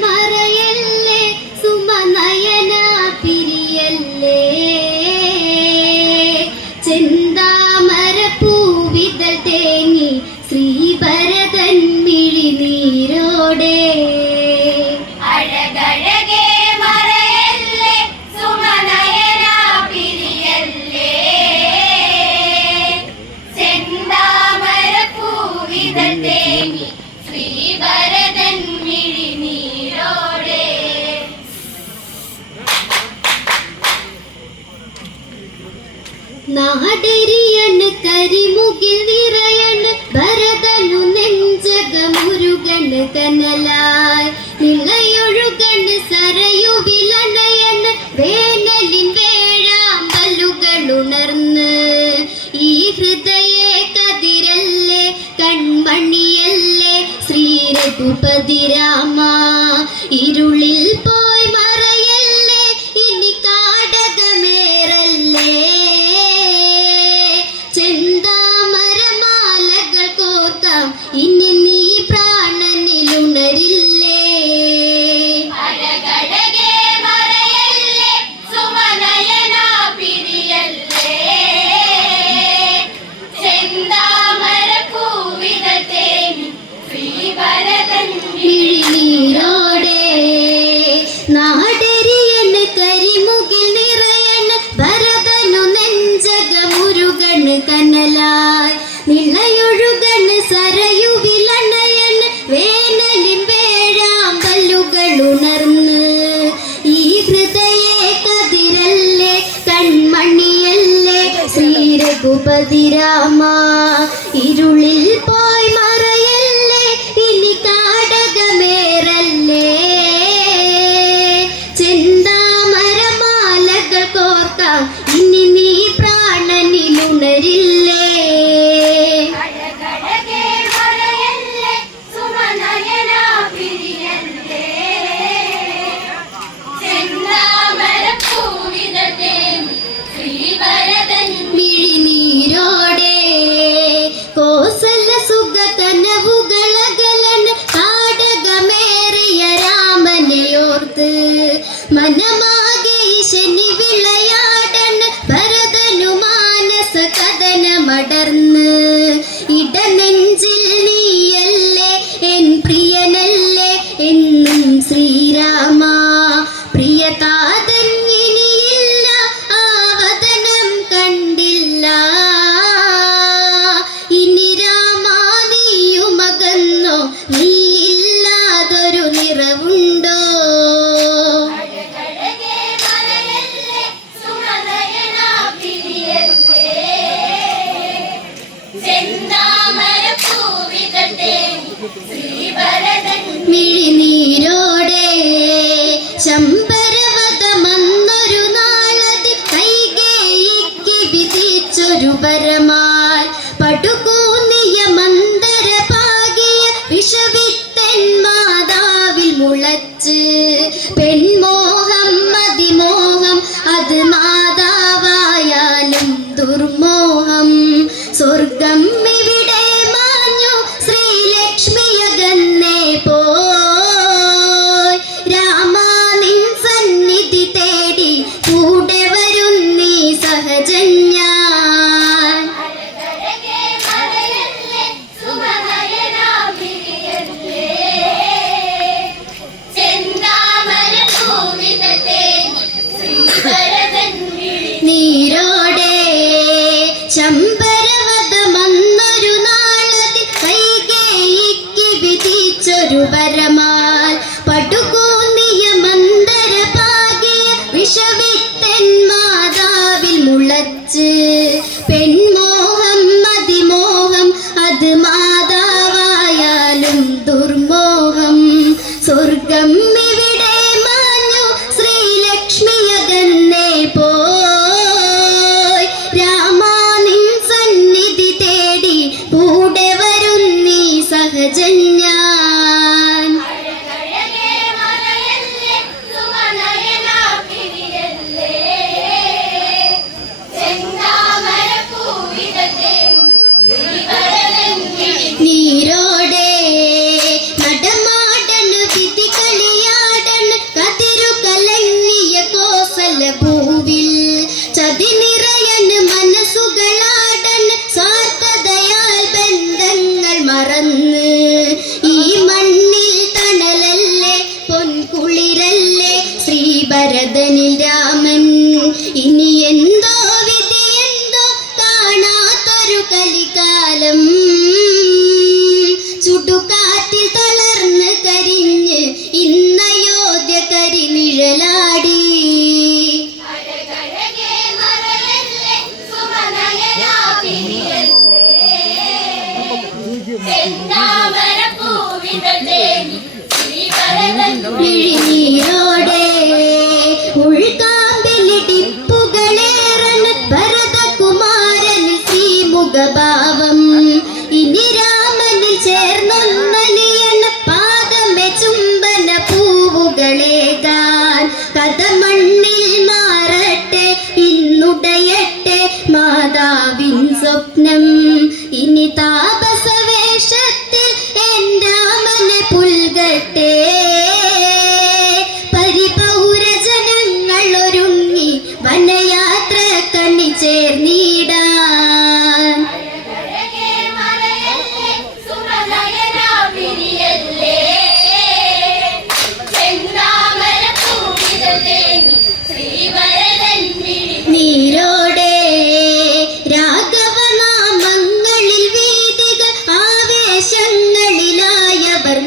മറയല്ലേ സുമനയന പിരിയല്ലേ ചെന്താമര പൂവിതൾ തേങ്ങി ശ്രീഭരതൻ മിഴിനീരോടെ നാടരിയണ് കരിമുകിൽ നിറയണ് ഭരതനു നെഞ്ചകമുരുകണ് കനലായി നിളയൊഴുകണ് സരയു വിലണയണ് വേനലിൻ വേഴാമ്പലുകളുണർന്ന് ഈ ഹൃദയ കതിരല്ലേ കൺമണിയല്ലേ ശ്രീ രഘുപതി രാമ ഇരുളിൽ പോയി മറയല്ലേ ഇനി കാടകമേറല്ലേ ചെന്താമരമാലകൾ കോർക്കാം ഇനി നീ പ്രാണനിലുണരില്ലേ മിഴിനീരോടെ നാടരിയണ് കരിമുകിൽ നിറയണ് ഭരതനു നെഞ്ചകമുരുകണ് കനലായി നിളയൊഴുകണ് സരയു വിലണയണ് വേനലിൻ വേഴാമ്പലുകളുണർന്ന് ഈ ഹൃദയ കതിരല്ലേ കൺമണിയല്ലേ ശ്രീ രഘുപതി രാമ ഇരുളിൽ പോയി മറയല്ലേ ഇനി കാടകമേറല്ലേ ചെന്താമരമാലകൾ കോർക്കാം ഇനി നീ പ്രാണനിലുണരില്ലേ മിഴിനീരോടെ കോസല സുഖതനവുകളകലന് കാടകമേറിയ രാമനെയോർത്ത് മനമാകെ ശനി വിളയാടന് ഭരതനു മാനസ കഥനമടർന്ന് ഇടനെഞ്ചിൽ നീയല്ലേ എൻ പ്രിയനല്ലേ എന്നും ശ്രീരാമ പ്രിയതാതൻ ഇനിയില്ല ആവതനം കണ്ടില്ല ഇനി രാമ നീയുമകന്നോ നീയില്ലാതൊരു നിറവുണ്ടോ മിഴിനീരോടെ ശമ്പരവദമന്നൊരു നാളതി കൈകേയിക്ക് വിധിച്ചൊരു പരമായി പടുകൂന്നിയ മന്ദര പാകിയ വിഷവിത്തൻ മാതാവിൽ മുളച്ച് പെൺമോഹം മതിമോഹം അത് മാതാവായാലും ദുർമോഹം സ്വർഗം ഇവിടെ മാഞ്ഞു ശ്രീലക്ഷ്മിയകന്നേ പോയി രാമ നിൻ സന്നിധി തേടി കൂടെ വരുന്നീ സഹജൻ ഞാൻ നീരോടെ ശമ്പരവദമന്നൊരു നാളതി കൈകേയിക്ക് വിധിച്ചൊരു വരമാൽ പടുകൂന്നിയ മന്ദര പാകിയ വിഷവിത്തൻ മാതാവിൽ മുളച്ച് പെൺമോഹം മതിമോഹം അത് മാതാവായാലും ദുർമോഹം സ്വർഗം ഇവിടെ മാഞ്ഞു ശ്രീലക്ഷ്മിയകന്നേ പോയി രാമ നിൻ സന്നിധി തേടി മിഴിനീരോടെ ഉൾക്കാമ്പിലിടിപ്പുകളേറൻ ഭരതകുമാരനിൽ ശ്രീമുഖഭാവം ഇനി രാമനിൽ ചേർന്നൊന്നലിയൻ പാദമേ ചുംബന പൂവുകളേകാൻ കഥ മണ്ണിൽ മാറട്ടെ ഇന്നുടയട്ടെ മാതാവിൻ സ്വപ്നം ഇനി താപസവേഷത്തിൽ എൻ രാമനെ പുൽകട്ടെ പരിപൗരജനങ്ങൾ ഒരുങ്ങി വനയാത്ര കണ്ണി ചേർന്നിടാൻ നീരോടെ രാഘവനാമങ്ങളിൽ വീതികൾ ആവേശങ്ങളിലായവർ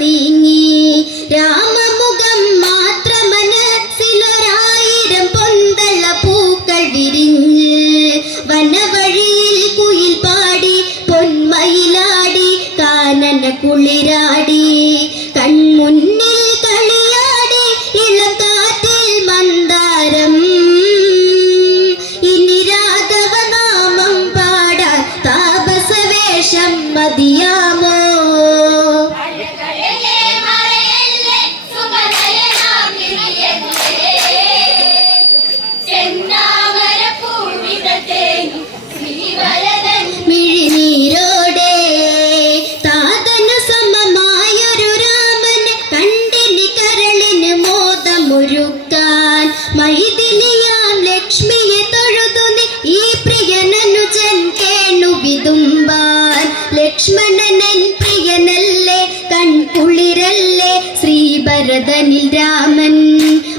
നീങ്ങി രാമമുഖം മാത്രം മനസ്സിലൊരായിരം പൊന്തള പൂക്കൾ വിരിഞ്ഞ് വനവഴിയിൽ കുയിൽ പാടി പൊന്മയിലാടി കാനന കുളിരാടി കൺമുന്നിൽ കളിയാടി ഇളം കാറ്റിൽ മന്ദാരം ഇനി രാഘവനാമം പാടാൻ താപസവേഷം മതിയാമോ മിഴിനീരോടെ താതനു സമമായൊരു രാമനെ കണ്ടിനി കരളിന് മോദമൊരുക്കാൻ മൈഥിലിയാം ലക്ഷ്മിയെ തൊഴുതുനി ഈ പ്രിയനനുജൻ കേണു വിതുമ്പാൻ ലക്ഷ്മണനൻ പ്രിയനല്ലേ കൺകുളിരല്ലേ ശ്രീഭരതനിൽ രാമൻ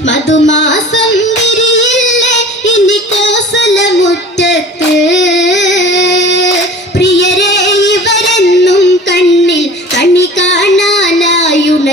മധുമാസം വിരിയില്ലേ ഇനി കോസലമുറ്റത്ത് പ്രിയരെ ഇവരെന്നും കണ്ണിൽ കണ്ണി കാണാനായുണരില്ലേ